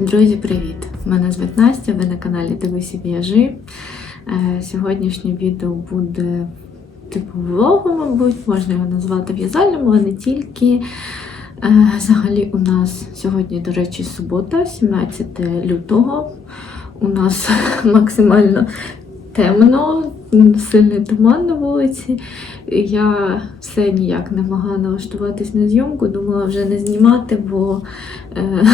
Друзі, привіт! Мене звуть Настя, ви на каналі Дивися В'яжи. Е, Сьогоднішнє відео буде типу влогу, мабуть, можна його назвати в'язальним, але не тільки. Е, Взагалі у нас сьогодні, до речі, субота, 17 лютого. У нас максимально темно, сильний туман на вулиці. Я все ніяк не могла налаштуватись на зйомку, думала вже не знімати, бо е,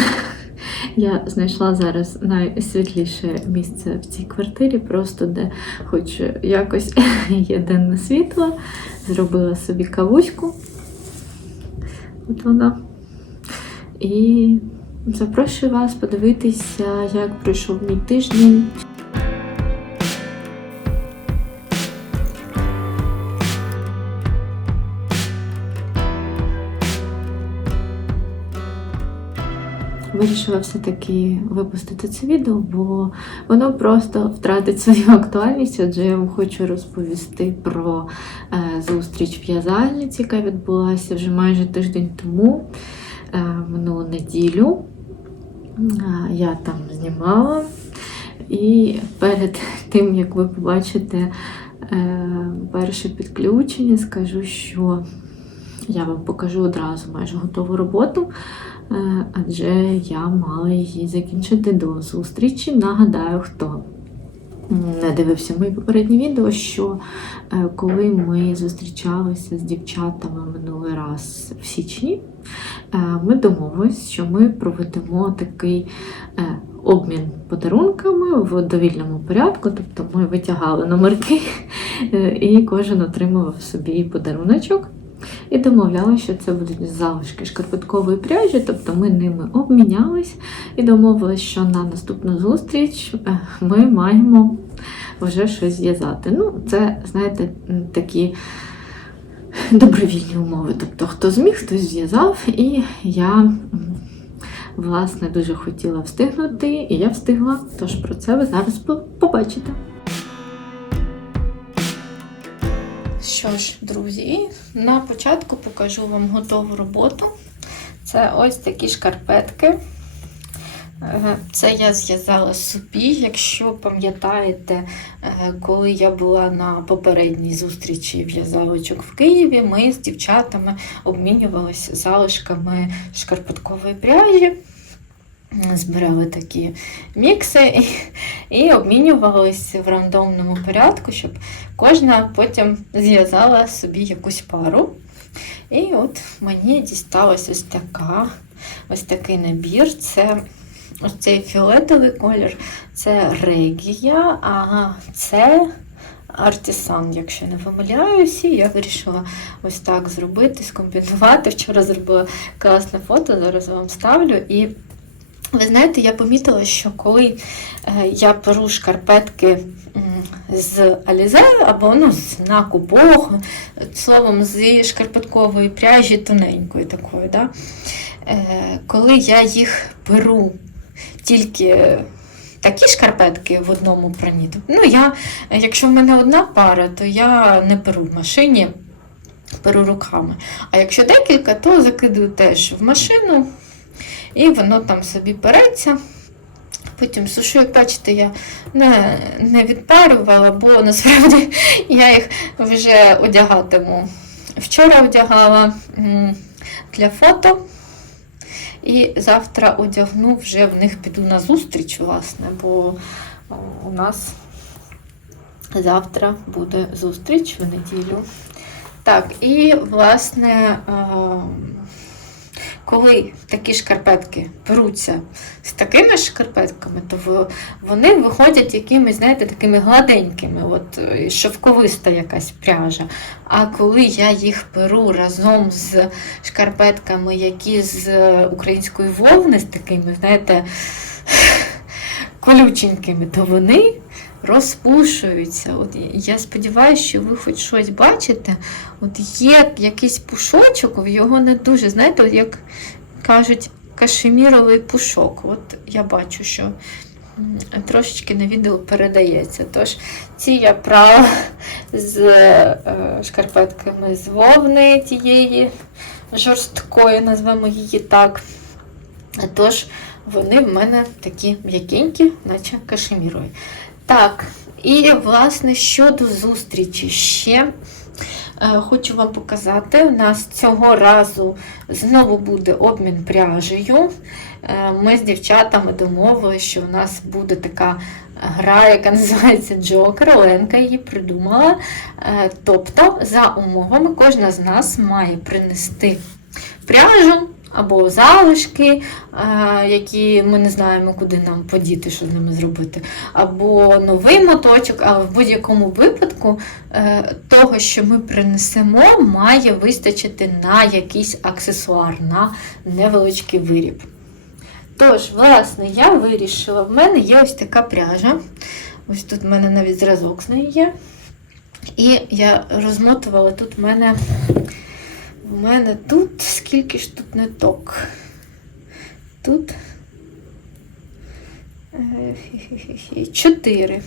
я знайшла зараз найсвітліше місце в цій квартирі, просто де хоч якось є денне світло. Зробила собі кавуську. От вона. І запрошую вас подивитися, як пройшов мій тиждень. Вирішила все-таки випустити це відео, бо воно просто втратить свою актуальність, адже я вам хочу розповісти про е, зустріч в'язальниць, яка відбулася вже майже тиждень тому, е, минулу неділю. Е, я там знімала. І перед тим, як ви побачите перше підключення, скажу, що я вам покажу одразу майже готову роботу, адже я мала її закінчити до зустрічі. Нагадаю, хто не дивився мої попередні відео, що е, коли ми зустрічалися з дівчатами минулий раз в січні, е, ми домовились, що ми проведемо такий е, обмін подарунками в довільному порядку, тобто ми витягали номерки е, і кожен отримував собі подаруночок. І домовлялися, що це будуть залишки шкарпеткової пряжі, тобто ми ними обмінялись і домовилися, що на наступну зустріч е, ми маємо вже щось зв'язати. Ну, це, знаєте, такі добровільні умови. Тобто, хто зміг, хтось зв'язав, і я, власне, дуже хотіла встигнути, і я встигла. Тож про це ви зараз побачите. Що ж, друзі, на початку покажу вам готову роботу. Це ось такі шкарпетки. Е, Це я зв'язала собі. Якщо пам'ятаєте, е, коли я була на попередній зустрічі в'язалочок в Києві, ми з дівчатами обмінювалися залишками шкарпеткової пряжі. Збирали такі мікси і, і обмінювалися в рандомному порядку, щоб кожна потім зв'язала собі якусь пару. І от мені дісталась ось така, ось такий набір. Це ось цей фіолетовий колір, це регія, а це артисан, якщо не помиляюся. Я вирішила ось так зробити, скомбінувати. Вчора зробила класне фото, зараз вам ставлю. І ви знаєте, я помітила, що коли е, я перу шкарпетки з алізе або ну, з наку Богу, словом, з шкарпеткової пряжі тоненької такої, да? е, коли я їх перу тільки такі шкарпетки в одному прані, ну я, якщо в мене одна пара, то я не перу в машині, перу руками. А якщо декілька, то закидую теж в машину. І воно там собі переться. Потім сушу, як бачите, я не, не відпарювала, бо насправді я їх вже одягатиму. Вчора одягала для фото. І завтра одягну, вже в них піду на зустріч, власне, бо у нас завтра буде зустріч в неділю. Так, і, власне, ем, коли такі шкарпетки беруться з такими шкарпетками, то вони виходять якимись, знаєте, такими гладенькими, от е, шовковиста якась пряжа. А коли я їх беру разом з шкарпетками, які з е, української вовни, з такими, знаєте, колюченькими, то вони розпушуються. От я сподіваюся, що ви хоч щось бачите. От є якийсь пушочок, його не дуже, знаєте, от як кажуть, кашеміровий пушок. От я бачу, що трошечки на відео передається. Тож ці я прала з е, шкарпетками з вовни тієї жорсткої, назвемо її так. Тож вони в мене такі м'якенькі, наче кашемірові. Так, і власне щодо зустрічі ще. е, Хочу вам показати, у нас цього разу знову буде обмін пряжею. Е, Ми з дівчатами домовилися, що у нас буде така гра, яка називається Джокер. Оленка її придумала. Е, Тобто, за умовами, кожна з нас має принести пряжу або залишки, е, які ми не знаємо, куди нам подіти, що з ними зробити, або новий моточок, але в будь-якому випадку е, того, що ми принесемо, має вистачити на якийсь аксесуар, на невеличкий виріб. Тож, власне, я вирішила, в мене є ось така пряжа. Ось тут в мене навіть зразок з неї є. І я розмотувала тут в мене. У мене тут скільки ж тут ниток? Тут е, чотири.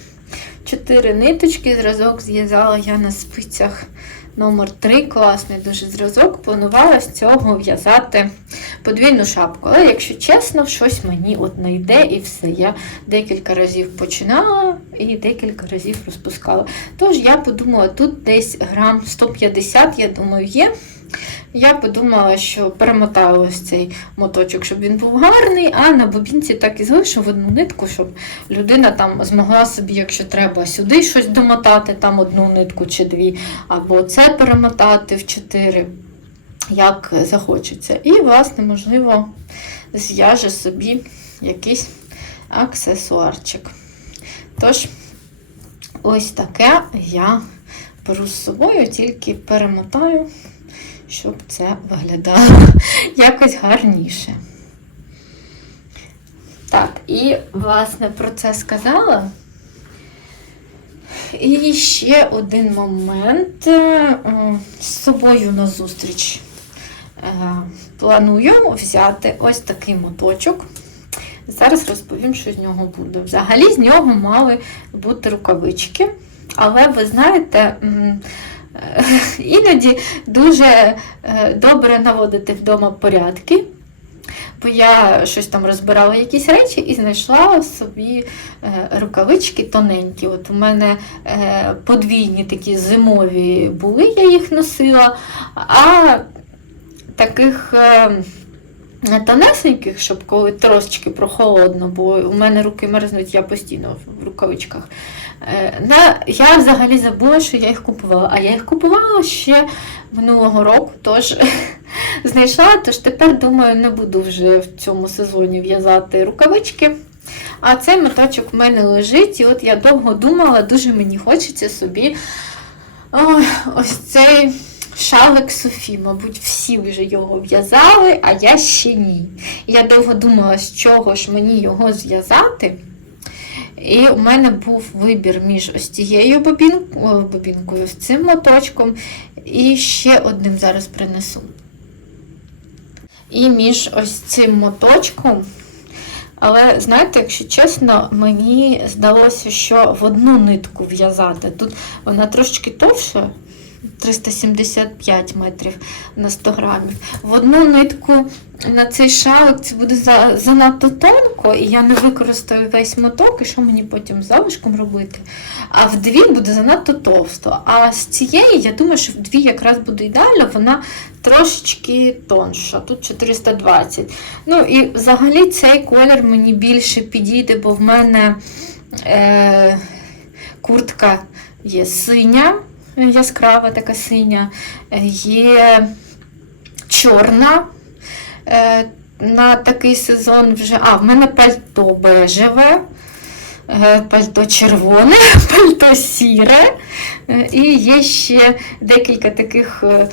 Чотири ниточки, зразок зв'язала я на спицях номер 3 класний дуже зразок. Планувала з цього в'язати подвійну шапку. Але, якщо чесно, щось мені от не йде і все. Я декілька разів починала і декілька разів розпускала. Тож я подумала, тут десь грам 150, я думаю, є. Я подумала, що перемотаю ось цей моточок, щоб він був гарний, а на бобінці так і залишу одну нитку, щоб людина там змогла собі, якщо треба, сюди щось домотати, там одну нитку чи дві, або це перемотати в чотири, як захочеться. І, власне, можливо, зв'яже собі якийсь аксесуарчик. Тож, ось таке я беру з собою, тільки перемотаю щоб це виглядало якось гарніше. Так, і, власне, про це сказала. І ще один момент Е, з собою на зустріч е, планую взяти ось такий моточок. Зараз розповім, що з нього буде. Взагалі з нього мали бути рукавички, але ви знаєте, іноді дуже е, добре наводити вдома порядки. Бо я щось там розбирала якісь речі і знайшла собі е, рукавички тоненькі. От у мене е, подвійні такі зимові були, я їх носила, а таких тонесеньких, щоб коли трошечки прохолодно, бо у мене руки мерзнуть, я постійно в рукавичках. Е, я взагалі забула, що я їх купувала, а я їх купувала ще минулого року, тож знайшла, тож тепер думаю, не буду вже в цьому сезоні в'язати рукавички. А цей моточок в мене лежить, і от я довго думала, дуже мені хочеться собі ой, ось цей шалик Софі. Мабуть, всі вже його в'язали, а я ще ні. Я довго думала, з чого ж мені його зв'язати. І у мене був вибір між ось цією бобін... бобінкою, з цим моточком, і ще одним зараз принесу. І між ось цим моточком. Але знаєте, якщо чесно, мені здалося, що в одну нитку в'язати. Тут вона трошки товша, 375 метрів на 100 грамів. В одну нитку на цей шалик це буде занадто тонко, і я не використаю весь моток, і що мені потім з залишком робити. А в дві буде занадто товсто. А з цієї, я думаю, що в дві якраз буде ідеально, вона трошечки тонша, тут 420. Ну і взагалі цей колір мені більше підійде, бо в мене е, куртка є синя, яскрава така синя, е, є чорна. Е, на такий сезон вже. А, в мене пальто бежеве, пальто червоне, пальто сіре. Е, І є ще декілька таких е,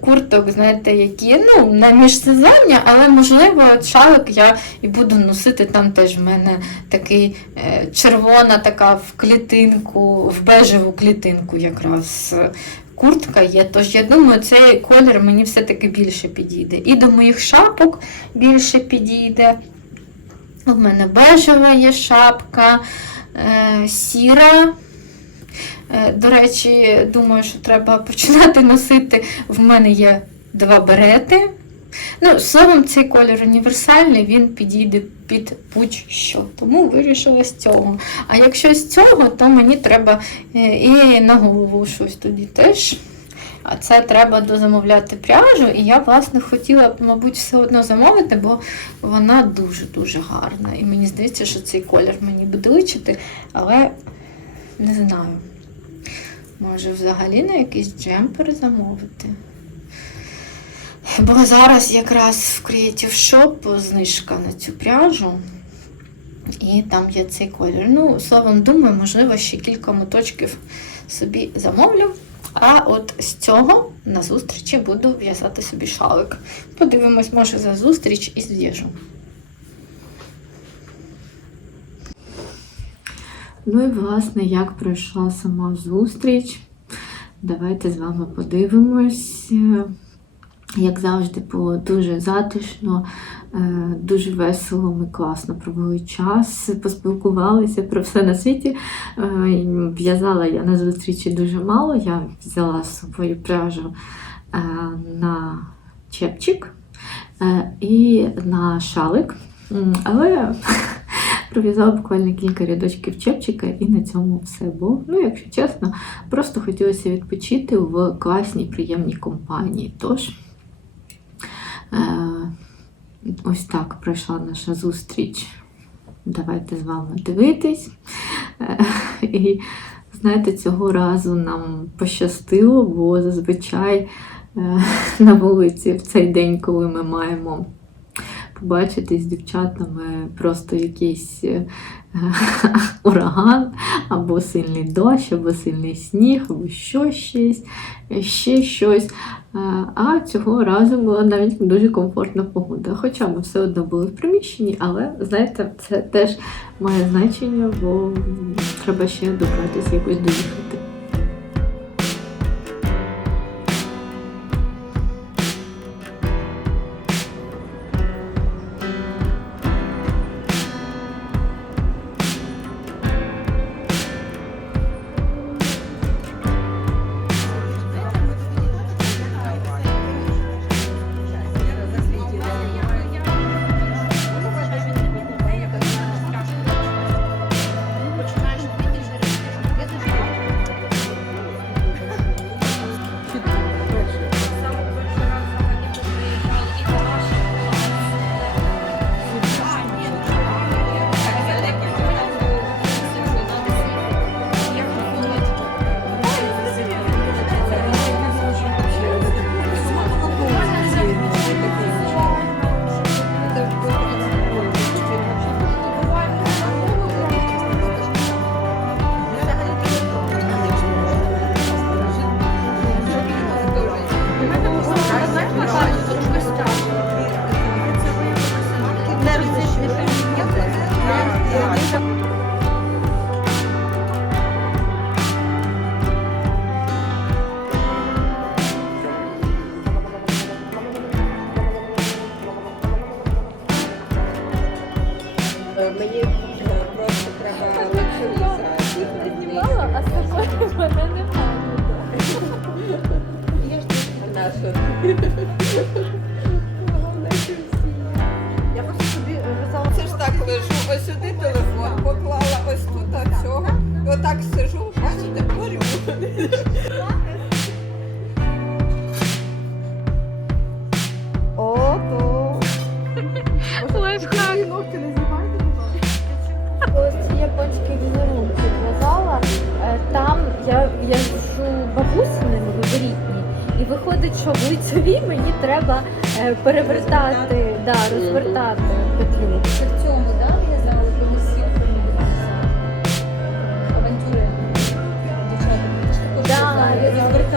курток, знаєте, які ну, на міжсезоння, але можливо шалик я і буду носити. Там теж в мене такий е, червона така в клітинку, в бежеву клітинку якраз. е, Куртка є, тож я думаю, цей колір мені все-таки більше підійде. І до моїх шапок більше підійде. У мене бежева є шапка, е, сіра. Е, До речі, думаю, що треба починати носити. В мене є два берети. Ну, словом, цей колір універсальний, він підійде під будь-що. Тому вирішила з цього. А якщо з цього, то мені треба е, і на голову щось тоді теж. А це треба дозамовляти пряжу. І я, власне, хотіла мабуть, все одно замовити, бо вона дуже-дуже гарна. І мені здається, що цей колір мені буде личити, але не знаю. Може, взагалі на якийсь джемпер замовити. Бо зараз якраз в Creative Shop знижка на цю пряжу. І там є цей колір. Ну, словом, думаю, можливо, ще кілька моточків собі замовлю. А от з цього на зустрічі буду в'язати собі шалик. Подивимось, може, за зустріч і зв'яжу. Ну і власне, як пройшла сама зустріч. Давайте з вами подивимось. Як завжди, було дуже затишно, дуже весело, ми класно провели час, поспілкувалися про все на світі. Е, В'язала я на зустрічі дуже мало. Я взяла з собою пряжу е, на чепчик е, і на шалик. Але пров'язала буквально кілька рядочків чепчика і на цьому все було. Ну, якщо чесно, просто хотілося відпочити в класній, приємній компанії. Тож. Ось так пройшла наша зустріч. Давайте з вами дивитись. Е, І знаєте, цього разу нам пощастило, бо зазвичай е, на вулиці в цей день, коли ми маємо побачити з дівчатами просто якийсь е, ураган, або сильний дощ, або сильний сніг, або що щось, ще щось. Е, А цього разу була навіть дуже комфортна погода. Хоча ми все одно були в приміщенні, але знаєте, це теж має значення, бо треба ще добратися якось. Мені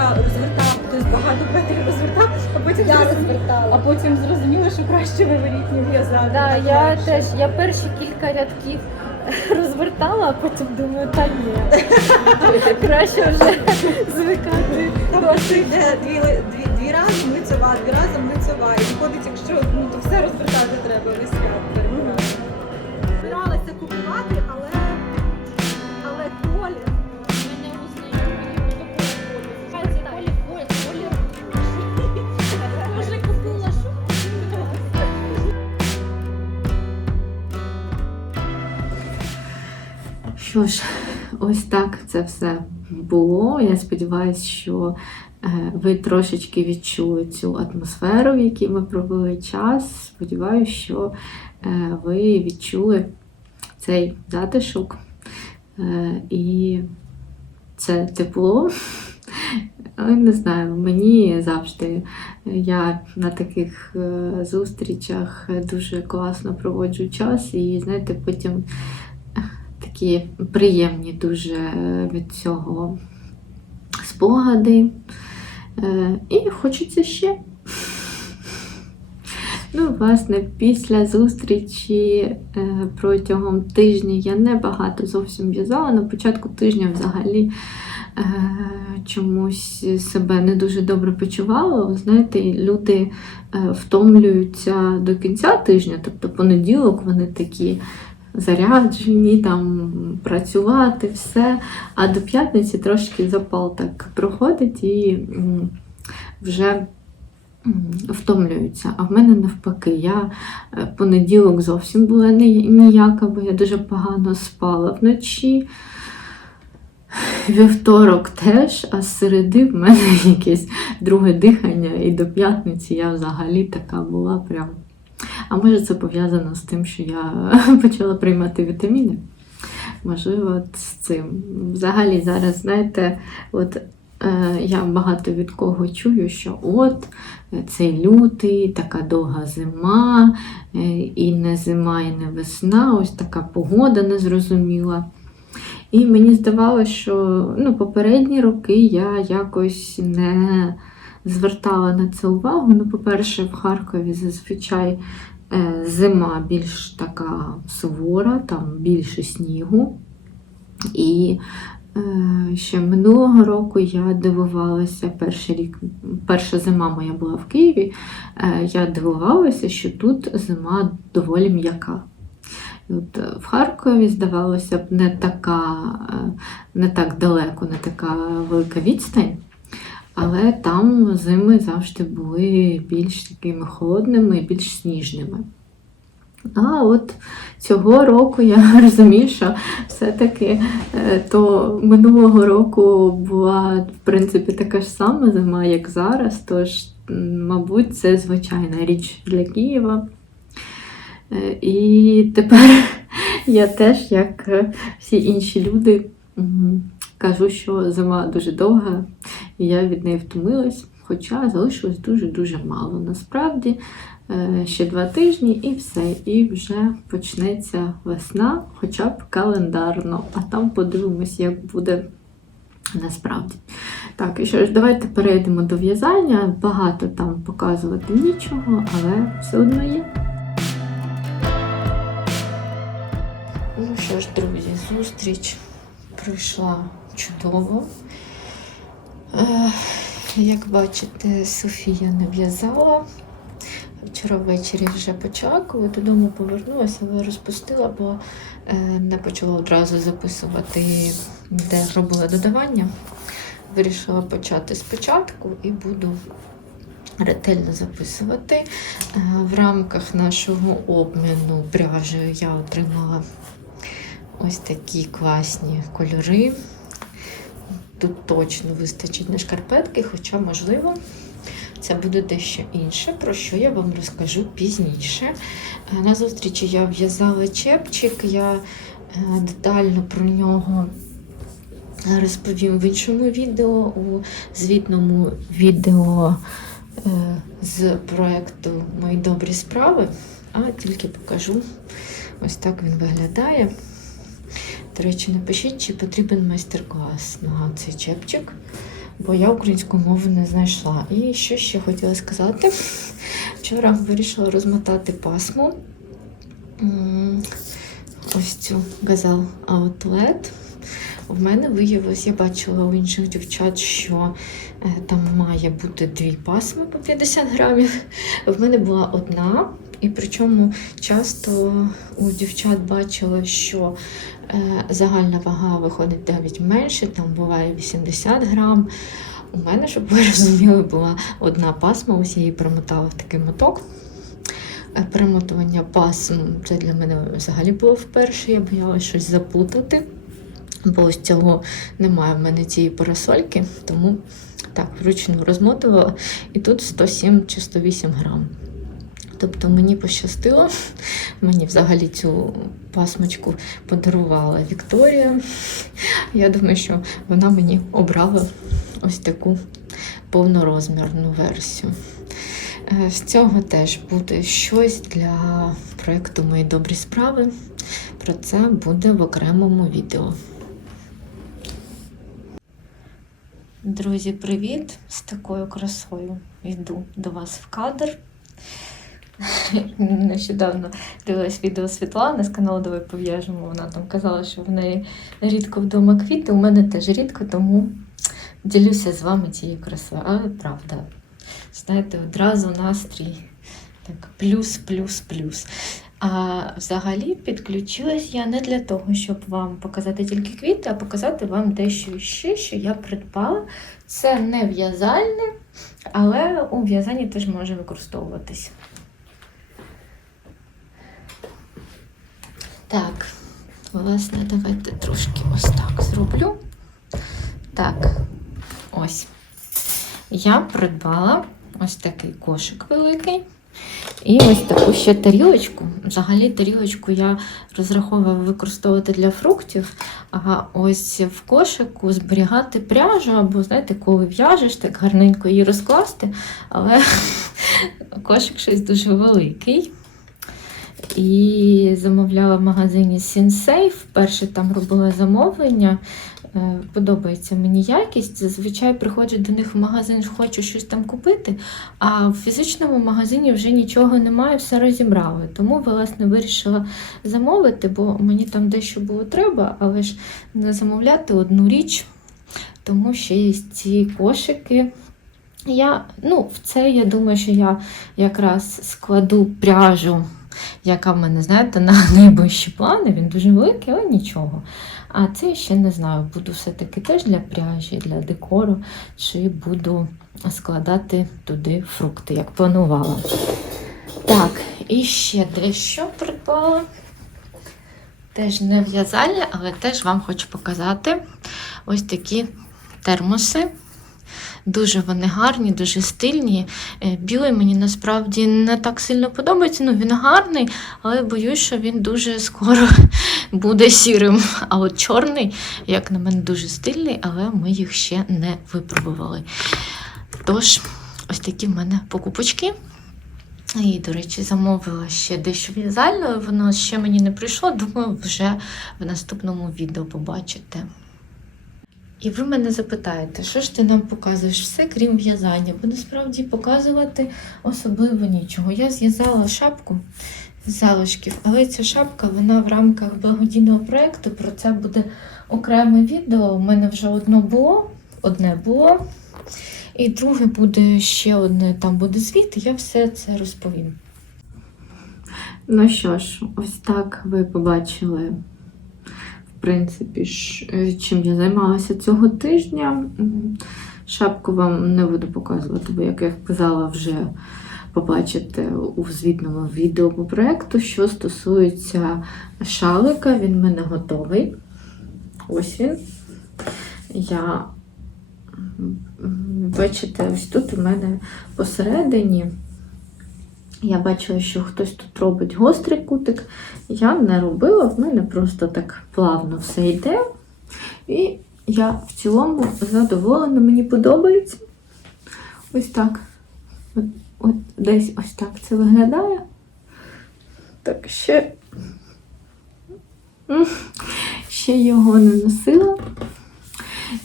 розвертав, розвертав, тобто багато петель розвертав, а потім Я зрозуміла- розвертала. А потім зрозуміла, що краще виворітні в'язати. Да, так я легше. теж я перші кілька рядків розвертала, а потім думаю, та ні. Краще вже звикати. Там просто йде дві, ли- дві, дві рази лицева, дві рази лицева. І виходить, якщо ну, то все розвертати треба весь ряд перебирати. Збиралася купувати, Що ж, ось так це все було. Я сподіваюся, що е, ви трошечки відчули цю атмосферу, в якій ми провели час. Сподіваюся, що е, ви відчули цей затишок е, і це тепло. Не знаю, мені завжди я на таких зустрічах дуже класно проводжу час, і знаєте, потім такі приємні дуже від цього спогади. Е, І хочеться ще. Ну, власне, після зустрічі е, протягом тижня я небагато зовсім в'язала. На початку тижня взагалі е, чомусь себе не дуже добре почувала. Знаєте, люди втомлюються до кінця тижня, тобто понеділок вони такі заряджені, там працювати, все. А до п'ятниці трошки запал так проходить і вже втомлюються. А в мене навпаки, я е, понеділок зовсім була ніяка, бо я дуже погано спала вночі. Вівторок теж, а з середи в мене якесь друге дихання, і до п'ятниці я взагалі така була прям. А може це пов'язано з тим, що я почала приймати вітаміни? Можливо, з цим. Взагалі зараз, знаєте, от е, я багато від кого чую, що от цей лютий, така довга зима, е, і не зима, і не весна, ось така погода незрозуміла. І мені здавалося, що ну, попередні роки я якось не звертала на це увагу. Ну, по-перше, в Харкові зазвичай зима більш така сувора, там більше снігу. І е, ще минулого року я дивувалася, перший рік, перша зима моя була в Києві. Е, я дивувалася, що тут зима доволі м'яка. От е, в Харкові, здавалося б, не така, е, не так далеко, не така велика відстань. Але там зими завжди були більш такими холодними і більш сніжними. А от цього року я розумію, що все-таки е, то минулого року була в принципі така ж сама зима, як зараз. Тож, мабуть, це звичайна річ для Києва. Е, І тепер я теж, як е, всі інші люди, кажу, що зима дуже довга, і я від неї втомилась, хоча залишилось дуже-дуже мало. Насправді е, ще два тижні і все, і вже почнеться весна, хоча б календарно, а там подивимось, як буде насправді. Так, і що ж, давайте перейдемо до в'язання. Багато там показувати нічого, але все одно є. Ну що ж, друзі, зустріч пройшла чудово. Е, Як бачите, Софія не в'язала. Вчора ввечері вже почала, коли додому повернулася, але розпустила, бо е, не почала одразу записувати, де робила додавання. Вирішила почати спочатку і буду ретельно записувати. Е, В рамках нашого обміну пряжі я отримала ось такі класні кольори. Тут точно вистачить на шкарпетки, хоча, можливо, це буде дещо інше, про що я вам розкажу пізніше. На зустрічі я в'язала чепчик, я е, детально про нього розповім в іншому відео, у звітному відео е, з проєкту Мої добрі справи, а тільки покажу. Ось так він виглядає. До речі, напишіть, чи потрібен майстер-клас на цей чепчик, бо я українську мову не знайшла. І що ще хотіла сказати? Вчора вирішила розмотати пасму. Ось цю газал Outlet. В мене виявилось, я бачила у інших дівчат, що е, там має бути дві пасми по 50 грамів. В мене була одна, і причому часто у дівчат бачила, що е, загальна вага виходить навіть менше, там буває 80 грам. У мене, щоб ви розуміли, була одна пасма, ось я її промотала в такий моток. Е, Перемотування пасм це для мене взагалі було вперше. Я боялася щось заплутати. Бо ось цього немає в мене цієї парасольки, тому так, вручну розмотувала. І тут 107 чи 108 грам. Тобто мені пощастило, мені взагалі цю пасмочку подарувала Вікторія. Я думаю, що вона мені обрала ось таку повнорозмірну версію. Е, З цього теж буде щось для проєкту Мої добрі справи. Про це буде в окремому відео. Друзі, привіт! З такою красою йду до вас в кадр. Нещодавно дивилась відео Світлани з каналу Давай пов'яжемо. Вона там казала, що в неї рідко вдома квіти. У мене теж рідко, тому ділюся з вами цією красою. Але правда, знаєте, одразу настрій так плюс, плюс, плюс. А взагалі підключилась я не для того, щоб вам показати тільки квіти, а показати вам дещо ще, що я придбала. Це не в'язальне, але у в'язанні теж може використовуватись. Так, власне, давайте трошки ось так зроблю. Так, ось. Я придбала ось такий кошик великий. І ось таку ще тарілочку. Взагалі тарілочку я розраховувала використовувати для фруктів, а ось в кошику зберігати пряжу, або, знаєте, коли в'яжеш, так гарненько її розкласти, але кошик щось дуже великий. І замовляла в магазині Сінсей. Вперше там робила замовлення. Е, Подобається мені якість. Зазвичай приходжу до них в магазин, хочу щось там купити, а в фізичному магазині вже нічого немає, все розібрали. Тому, власне, вирішила замовити, бо мені там дещо було треба, але ж не замовляти одну річ, тому що є ці кошики. Я, ну, в це я думаю, що я якраз складу пряжу, яка в мене, знаєте, на найближчі плани. Він дуже великий, але нічого. А це ще не знаю, буду все-таки теж для пряжі, для декору, чи буду складати туди фрукти, як планувала. Так, і ще дещо придбала. Теж не в'язальне, але теж вам хочу показати ось такі термоси. Дуже вони гарні, дуже стильні. Е, Білий мені насправді не так сильно подобається. Ну, він гарний, але боюсь, що він дуже скоро буде сірим. А от чорний, як на мене, дуже стильний, але ми їх ще не випробували. Тож, ось такі в мене покупочки. І, до речі, замовила ще дещо в'язальне, воно ще мені не прийшло, думаю, вже в наступному відео побачите. І ви мене запитаєте, що ж ти нам показуєш все, крім в'язання? Бо насправді показувати особливо нічого. Я зв'язала шапку з залишків, але ця шапка вона в рамках благодійного проєкту. Про це буде окреме відео. У мене вже одно було, одне було. І друге буде ще одне, там буде звіт, і я все це розповім. Ну що ж, ось так ви побачили, принципі, е, чим я займалася цього тижня. Шапку вам не буду показувати, бо, як я казала, вже побачите у звітному відео по проєкту. Що стосується шалика, він в мене готовий. Ось він. Я Бачите, ось тут у мене посередині. Я бачила, що хтось тут робить гострий кутик. Я не робила, в мене просто так плавно все йде. І я в цілому задоволена, мені подобається. Ось так. От, от десь ось так це виглядає. Так, ще, ще його не носила.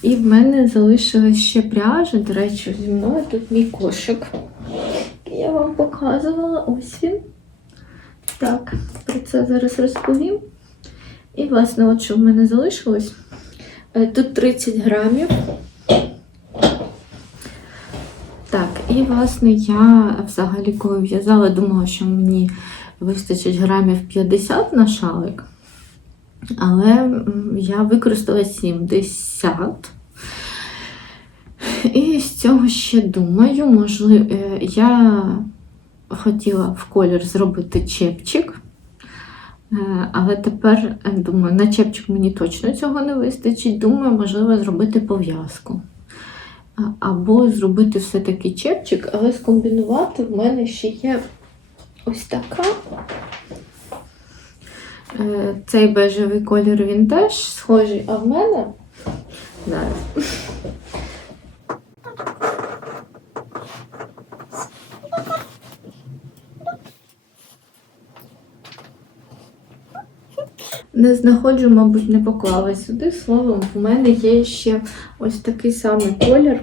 І в мене залишилась ще пряжа. До речі, зі мною тут мій кошик. Я вам показувала. Ось він. Так, про це зараз розповім. І, власне, от що в мене залишилось. Е, Тут 30 грамів. Так, і, власне, я взагалі, коли в'язала, думала, що мені вистачить грамів 50 на шалик. Але я використала 70. І з цього ще думаю, можливо, е, я хотіла в колір зробити чепчик, Е, Але тепер е, думаю, на чепчик мені точно цього не вистачить. Думаю, можливо, зробити пов'язку. Або зробити все-таки чепчик, але скомбінувати в мене ще є ось така. Цей бежевий колір він теж схожий, а в мене зараз. Не знаходжу, мабуть, не поклала сюди. Словом, в мене є ще ось такий самий колір.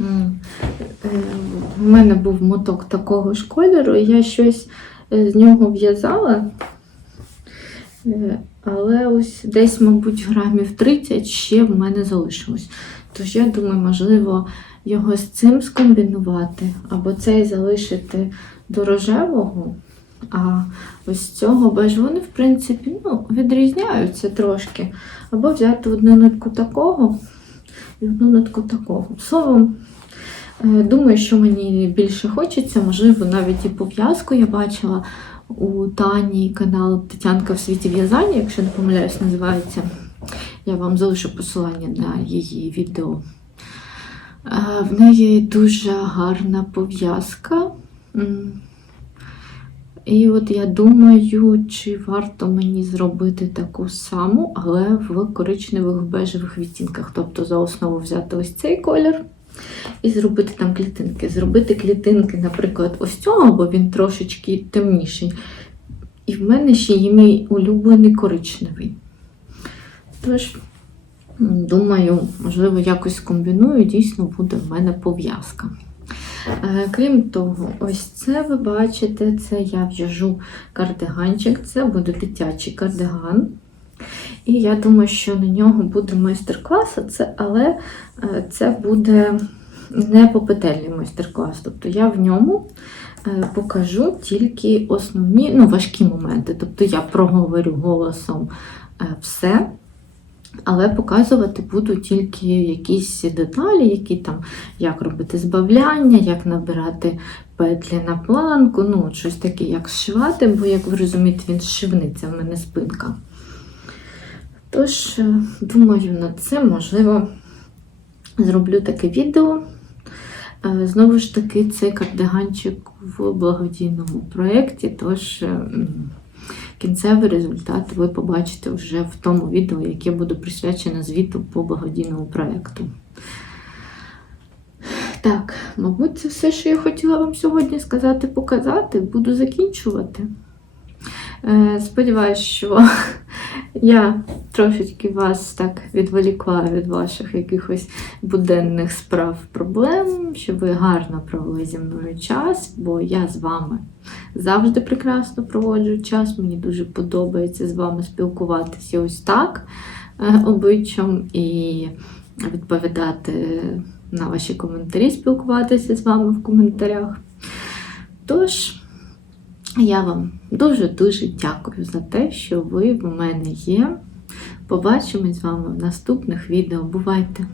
Е, мене був моток такого ж кольору, я щось е, з нього в'язала. Е, Але ось десь, мабуть, грамів 30 ще в мене залишилось. Тож я думаю, можливо, його з цим скомбінувати, або цей залишити до рожевого. А ось цього беж вони, в принципі, ну, відрізняються трошки. Або взяти одну нитку такого і одну нитку такого. Словом, е, думаю, що мені більше хочеться, можливо, навіть і пов'язку я бачила у Тані канал Тетянка в світі в'язання, якщо не помиляюсь, називається. Я вам залишу посилання на її відео. Е, В неї дуже гарна пов'язка. І от я думаю, чи варто мені зробити таку саму, але в коричневих бежевих відтінках. Тобто за основу взяти ось цей колір і зробити там клітинки. Зробити клітинки, наприклад, ось цього, бо він трошечки темніший. І в мене ще є мій улюблений коричневий. Тож, думаю, можливо, якось комбіную, дійсно буде в мене пов'язка. Е, Крім того, ось це ви бачите, це я в'яжу кардиганчик, це буде дитячий кардиган. І я думаю, що на нього буде майстер-клас, але е, це буде не попетельний майстер-клас. Тобто я в ньому е, покажу тільки основні, ну, важкі моменти. Тобто я проговорю голосом все. Але показувати буду тільки якісь деталі, які там, як робити збавляння, як набирати петлі на планку, ну, щось таке, як зшивати, бо, як ви розумієте, він зшивниця, в мене спинка. Тож, е, думаю, на це можливо зроблю таке відео. Е, Знову ж таки, цей кардиганчик в благодійному проєкті, тож. Кінцевий результат ви побачите вже в тому відео, яке буде присвячене звіту по благодійному проєкту. Так, мабуть, це все, що я хотіла вам сьогодні сказати, показати. Буду закінчувати. Е, Сподіваюсь, що я трошечки вас так відволікла від ваших якихось буденних справ проблем, щоб ви гарно провели зі мною час, бо я з вами завжди прекрасно проводжу час. Мені дуже подобається з вами спілкуватися ось так е, обличчям і відповідати на ваші коментарі, спілкуватися з вами в коментарях. Тож, я вам дуже-дуже дякую за те, що ви в мене є. Побачимось з вами в наступних відео. Бувайте!